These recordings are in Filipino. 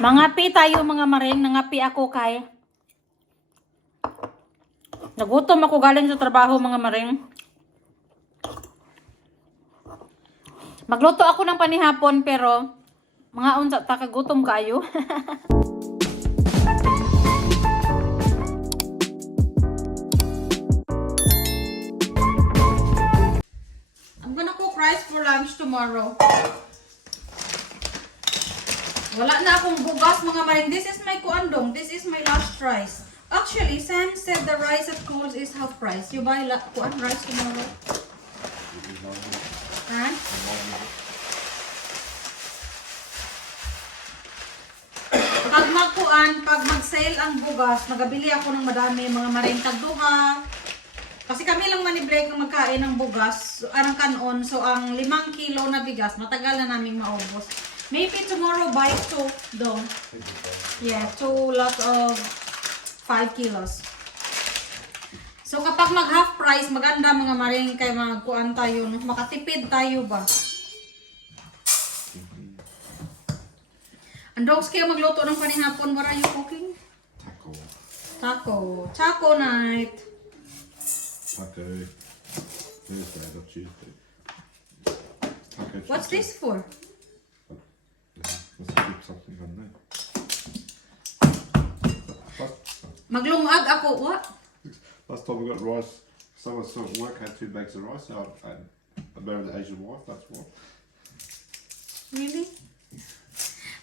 Mangapi tayo mga maring, nangapi ako kay. Nagutom ako galing sa trabaho mga maring. Magluto ako ng panihapon pero mga unsa takagutom kayo. I'm gonna cook rice for lunch tomorrow. Wala na akong bugas mga maring. This is my kuandong. This is my last rice. Actually, Sam said the rice at Coles is half price. You buy rice tomorrow? Huh? Pag mag-sale ang bugas, magabili ako ng madami mga maring tagduha. Kasi kami lang maniblik ang magkain ng bugas, arang kanon. So, ang 5 kilo na bigas, matagal na naming maubos. Maybe tomorrow buy 2 though. Yeah, 2 lots of 5 kilos. So kapag mag half price, maganda mga maring kay magkuan tayo, no? Makatipid tayo ba? Andong kaya magluto ng panihapon, what are you cooking? Taco night. Taco Thursday, not Tuesday. Taco What's this for? Let's keep something on there. Maglungag ako, what? Last time we got rice, someone at work had 2 bags of rice, so I married the Asian wife, that's why. Really?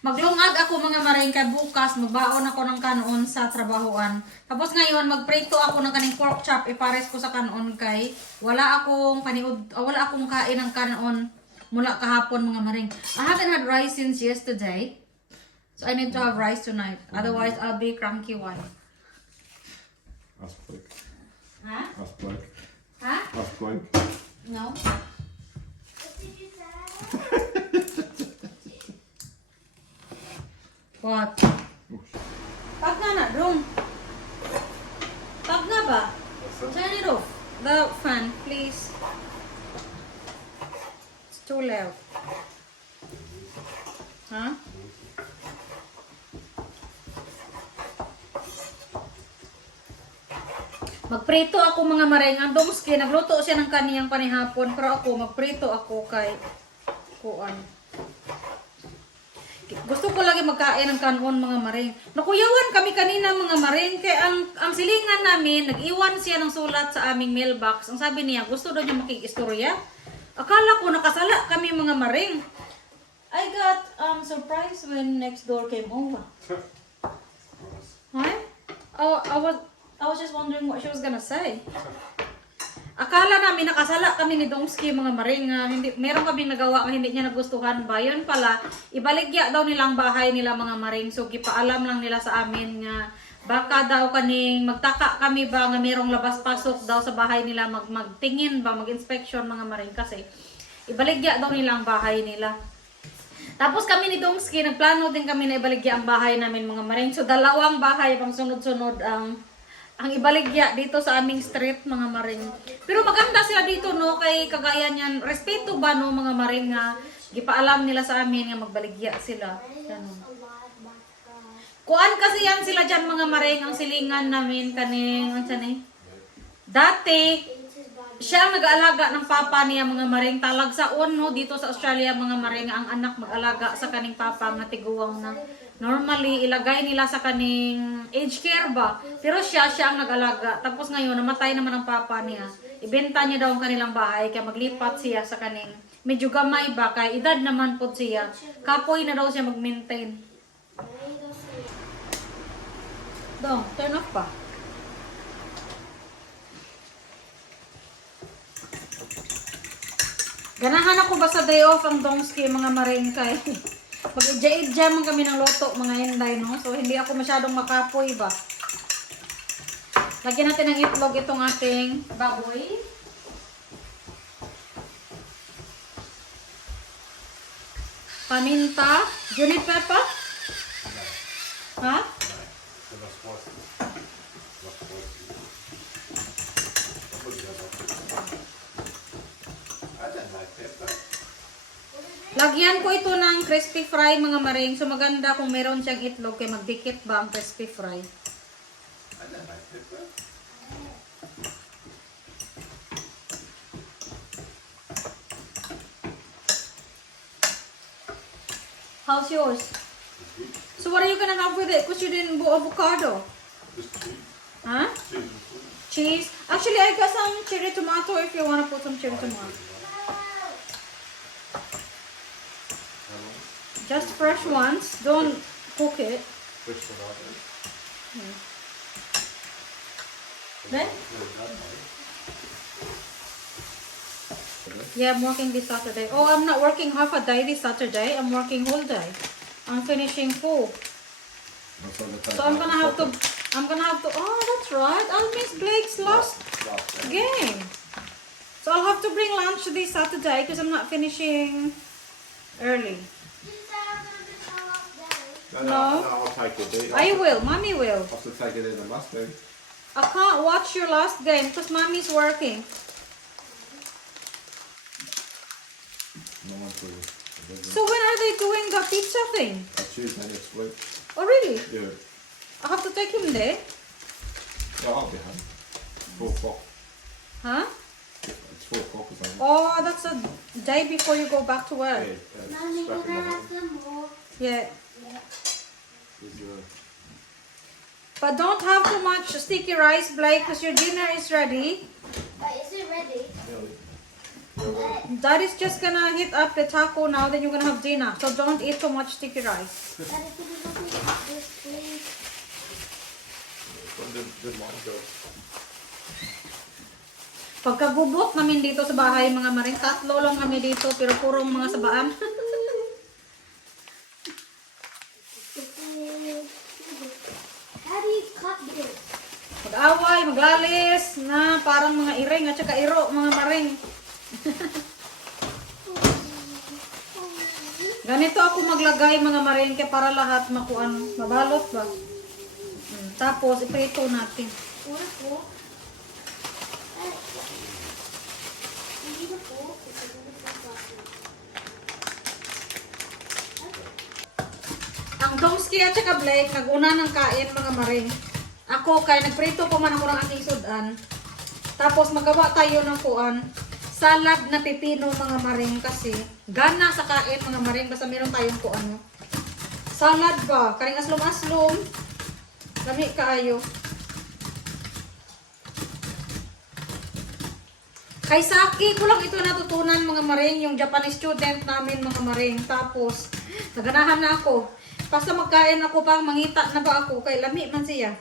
Maglungag ako mga maring kay bukas, magbaon ako ng kanon sa trabahoan. Tapos ngayon, magprito ako ng kaning pork chop, ipares ko sa kanon kay wala akong kain ng kanon mula kahapon mga maring. I haven't had rice since yesterday. So I need to have rice tonight. Otherwise, I'll be cranky one. Us bloke. Huh? Us bloke. Huh? Us bloke. No. What? Tag nga na, dong. Tag nga ba? Turn it off. The fan, please. It's too loud. Huh? Magprito ako mga maring. Ang Domski, nagluto siya ng kaniyang panihapon. Pero ako, magprito ako kay kuan. Gusto ko lagi magkain ng kanon mga maring. Nakuyawan kami kanina mga maring. Kaya ang silingan namin, nag-iwan siya ng sulat sa aming mailbox. Ang sabi niya, gusto daw niya makikistorya. Akala ko nakasala kami mga maring. I got surprised when next door came over. Huh? Oh, I was just wondering what she was gonna say. Akala namin nakasala kami ni Domski mga maring. Meron kaming nagawa na hindi niya nagustuhan ba. Yun pala, ibaligya daw nilang bahay nila mga maring. So, gipaalam lang nila sa amin nga baka daw kaning magtaka kami ba nga merong labas-pasok daw sa bahay nila. Magtingin ba, mag-inspection mga maring. Kasi ibaligya daw nilang bahay nila. Tapos kami ni Domski, nagplano din kami na ibaligya ang bahay namin mga maring. So, 2 bahay pang sunod-sunod ang ibaligya dito sa aming street mga maring. Pero maganda sila dito no kay kagaya niyan. Respeto ba no mga maring nga gipaalam nila sa amin nga magbaligya sila. Ganun. Kuan kasi yan sila diyan mga maring ang silingan namin kaning dati siya ang nag-aalaga ng papa niya mga maring talag sa no dito sa Australia mga maring ang anak mag-alaga sa kaning papa nga tiguwang na. Normally, ilagay nila sa kaning age care ba? Pero siya ang nag-alaga. Tapos ngayon, namatay naman ang papa niya. Ibenta niya daw ang kanilang bahay, kaya maglipat siya sa kaning medyo gamay ba? Kaya edad naman po siya. Kapoy na daw siya mag-maintain. Dong, turn off pa. Ganahan ako ba sa day off ang Domski mga maring kay pag-idya-idya man kami ng loto, mga henday, no? So, hindi ako masyadong makapoy ba? Lagyan natin ng itlog itong ating baboy. Paminta. Juniper pa? Ha? Lagyan ko ito ng crispy fry mga maring. So maganda kung meron siyang itlog kaya magdikit ba ang crispy fry. I don't like pepper. How's yours? So what are you gonna have with it? Because you didn't put avocado. Just cheese. Huh? Cheese and fruit. Cheese. Actually, I got some cherry tomato if you want to put some cherry tomato. How long? Just fresh ones. Don't cook it. Fresh tomatoes. Then? No, that way. Yeah, I'm working this Saturday. Oh, I'm not working half a day this Saturday. I'm working whole day. I'm finishing full. So I'm gonna have to. Oh, that's right. I'll miss Blake's last game. So I'll have to bring lunch this Saturday because I'm not finishing early. No. I'll take it. I will. Mommy will. I'll have to take it in the last day. I can't watch your last game because Mommy's working. No one's really. So when are they doing the pizza thing? Tuesday next week. Oh, really? Yeah. I have to take him there. Yeah, I'll be home. 4 o'clock. Huh? It's 4 o'clock or something. Oh, that's a day before you go back to work. Mommy, Stuck can in I my have hand. some more? Yeah. There's, But don't have too much sticky rice, Blake, because your dinner is ready. Wait, is it ready? Daddy's just gonna hit up the taco now, then you're gonna have dinner. So don't eat too much sticky rice. Daddy, can you look at this, please? Good mom job. Pagkagubot namin dito sa bahay, mga maring, 3 lang kami dito, pero purong mga sabaan. How do you cut this? Mag-away, maglalis, na parang mga iring at saka iro, mga maring. Ganito ako maglagay mga maring, kaya para lahat makuan, mabalot ba? Tapos, iprito natin. What a fork? Hindi na fork. Ang Domski at saka Blake, nag-una ng kain mga maring. Ako, kaya nagprito po man ako ng aking sudan. Tapos magawa tayo ng kuan. Salad na pipino mga maring kasi gana sa kain mga maring basta meron tayong kuan no. Salad ba? Karing aslom-aslom. Lami kaayo. Kay Saki ko lang ito natutunan mga maring, yung Japanese student namin mga maring. Tapos, naganahan na ako. Basta magkain ako pang mangita na ba ako, kay lami man siya.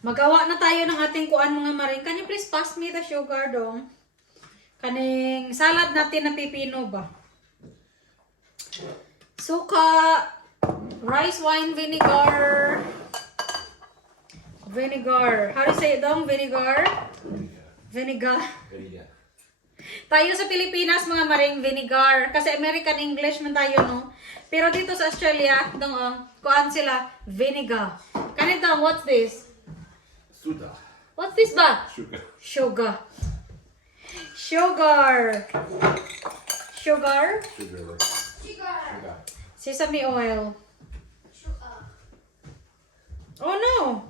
Magawa na tayo ng ating kuan mga maring. Can you please pass me the sugar dong? Kaning salad natin na pipino ba? Suka, rice wine vinegar. Vinegar. How do you say it dong? Vinegar? Vinegar. Tayo sa Pilipinas mga maring vinegar. Kasi American English man tayo no. Pero dito sa Australia, dong kuan sila vinegar. Kanito, what's this? Suda. What's this ba? Sugar. Sugar. Sugar. Sugar. Sugar. Sugar. Sesame oil. Sugar. Oh no.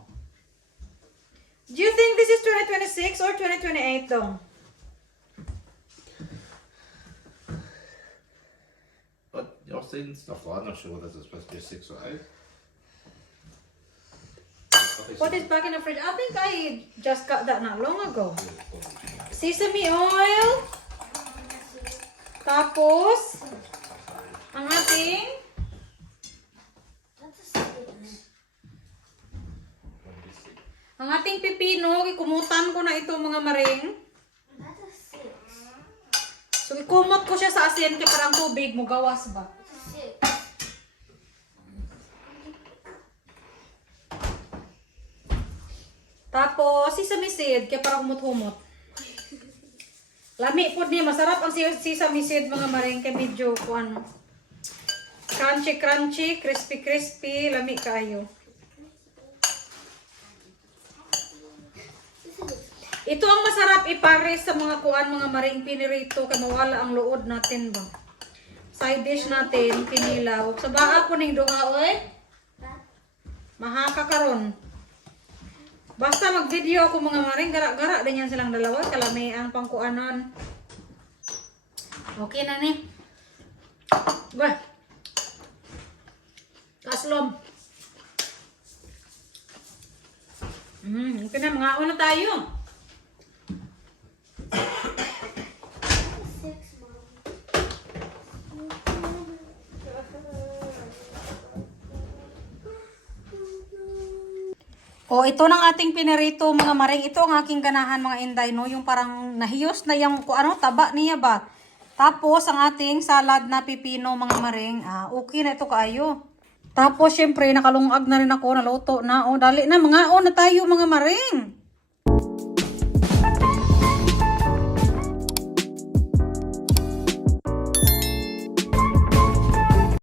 Do you think this is 2026 or 2028 though? But I've seen stuff like I'm not sure whether it's supposed to be a 6 or 8. What is back in the fridge? I think I just got that not long ago. Sesame oil. Tapos, ang ating That's a six. ang ating pipino, ikumutan ko na ito mga maring. That's a six. So ikumot ko siya sa asin kaya parang tubig mo gawas ba? That's a six. Tapos sesame seed kaya parang humot-humot. Lami po niya, masarap ang sesame seed mga maring kay medyo kuan. Crunchy crunchy, crispy crispy, lami kaayo. Ito ang masarap ipares sa mga kuan, mga maring pinirito kay mawala ang luod natin ba. Side dish natin kinilaw. Sa baa ko ning duha oy. Mahaka karon. Basta mag-video ako mga maring gara-gara din yan silang dalawa kalami ang pangkuanan. Okay na ni. Ba. Kaslom. Okay na, mga una tayo. Six, Mom. O, ito ng ating pinirito mga maring. Ito ang aking ganahan mga inday, no? Yung parang nahiyos na yung taba niya ba? Tapos, ang ating salad na pipino mga maring. Okay na ito kaayo. Tapos, syempre, nakalungag na rin ako, naluto na. O, dali na, mga na tayo mga maring.